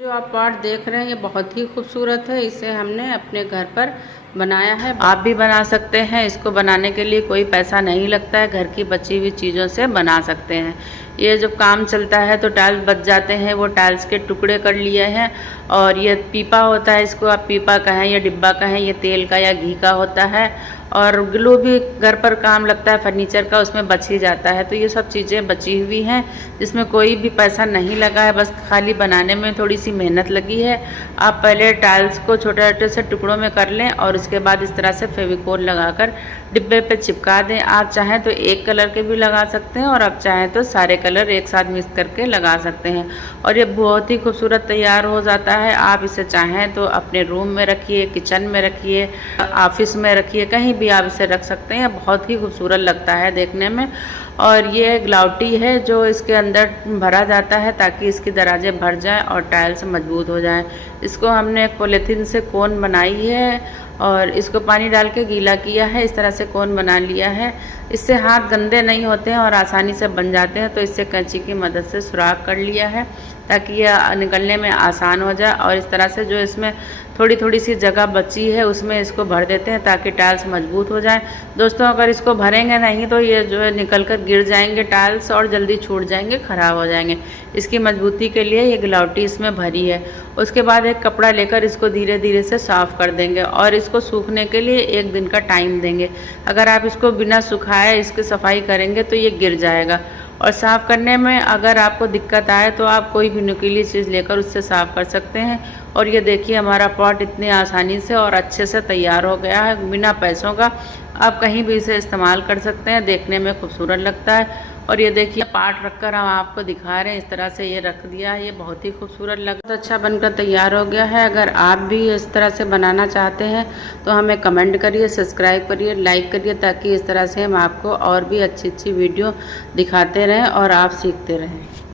जो आप पॉट देख रहे हैं ये बहुत ही खूबसूरत है। इसे हमने अपने घर पर बनाया है। आप भी बना सकते हैं। इसको बनाने के लिए कोई पैसा नहीं लगता है। घर की बची हुई चीज़ों से बना सकते हैं। ये जब काम चलता है तो टाइल्स बच जाते हैं, वो टाइल्स के टुकड़े कर लिए हैं। और ये पीपा होता है, इसको आप पीपा कहें या डिब्बा कहें, ये तेल का या घी का होता है। और ग्लू भी घर पर काम लगता है फर्नीचर का, उसमें बच ही जाता है। तो ये सब चीज़ें बची हुई हैं जिसमें कोई भी पैसा नहीं लगा है, बस खाली बनाने में थोड़ी सी मेहनत लगी है। आप पहले टाइल्स को छोटे छोटे से टुकड़ों में कर लें और उसके बाद इस तरह से फेविकोल लगाकर डिब्बे पे चिपका दें। आप चाहें तो एक कलर के भी लगा सकते हैं और आप चाहें तो सारे कलर एक साथ मिक्स करके लगा सकते हैं और ये बहुत ही खूबसूरत तैयार हो जाता है। आप इसे चाहें तो अपने रूम में रखिए, किचन में रखिए, ऑफिस में रखिए, कहीं भी आप इसे रख सकते हैं। बहुत ही खूबसूरत लगता है देखने में। और ये ग्लाउटी है जो इसके अंदर भरा जाता है ताकि इसकी दराजें भर जाएं और टाइल्स मजबूत हो जाएं। इसको हमने एक पॉलीथीन से कोन बनाई है और इसको पानी डाल के गीला किया है। इस तरह से कोन बना लिया है। इससे हाथ गंदे नहीं होते हैं और आसानी से बन जाते हैं। तो इससे कैंची की मदद से सुराख कर लिया है ताकि यह निकलने में आसान हो जाए। और इस तरह से जो इसमें थोड़ी थोड़ी सी जगह बची है उसमें इसको भर देते हैं ताकि टाइल्स मजबूत हो जाए। दोस्तों, अगर इसको भरेंगे नहीं तो ये जो है निकल कर गिर जाएंगे टाइल्स और जल्दी छूट जाएंगे, ख़राब हो जाएंगे। इसकी मजबूती के लिए ये ग्लाउटी इसमें भरी है। उसके बाद एक कपड़ा लेकर इसको धीरे धीरे से साफ़ कर देंगे और इसको सूखने के लिए 1 दिन का टाइम देंगे। अगर आप इसको बिना सुखाए इसकी सफाई करेंगे तो ये गिर जाएगा। और साफ़ करने में अगर आपको दिक्कत आए तो आप कोई भी नुकीली चीज़ लेकर उससे साफ़ कर सकते हैं। और ये देखिए हमारा पॉट इतनी आसानी से और अच्छे से तैयार हो गया है बिना पैसों का। आप कहीं भी इसे इस्तेमाल कर सकते हैं, देखने में खूबसूरत लगता है। और ये देखिए पार्ट रखकर हम आपको दिखा रहे हैं, इस तरह से ये रख दिया है। ये बहुत ही खूबसूरत लगता है, अच्छा बनकर तैयार हो गया है। अगर आप भी इस तरह से बनाना चाहते हैं तो हमें कमेंट करिए, सब्सक्राइब करिए, लाइक करिए ताकि इस तरह से हम आपको और भी अच्छी अच्छी वीडियो दिखाते रहें और आप सीखते रहें।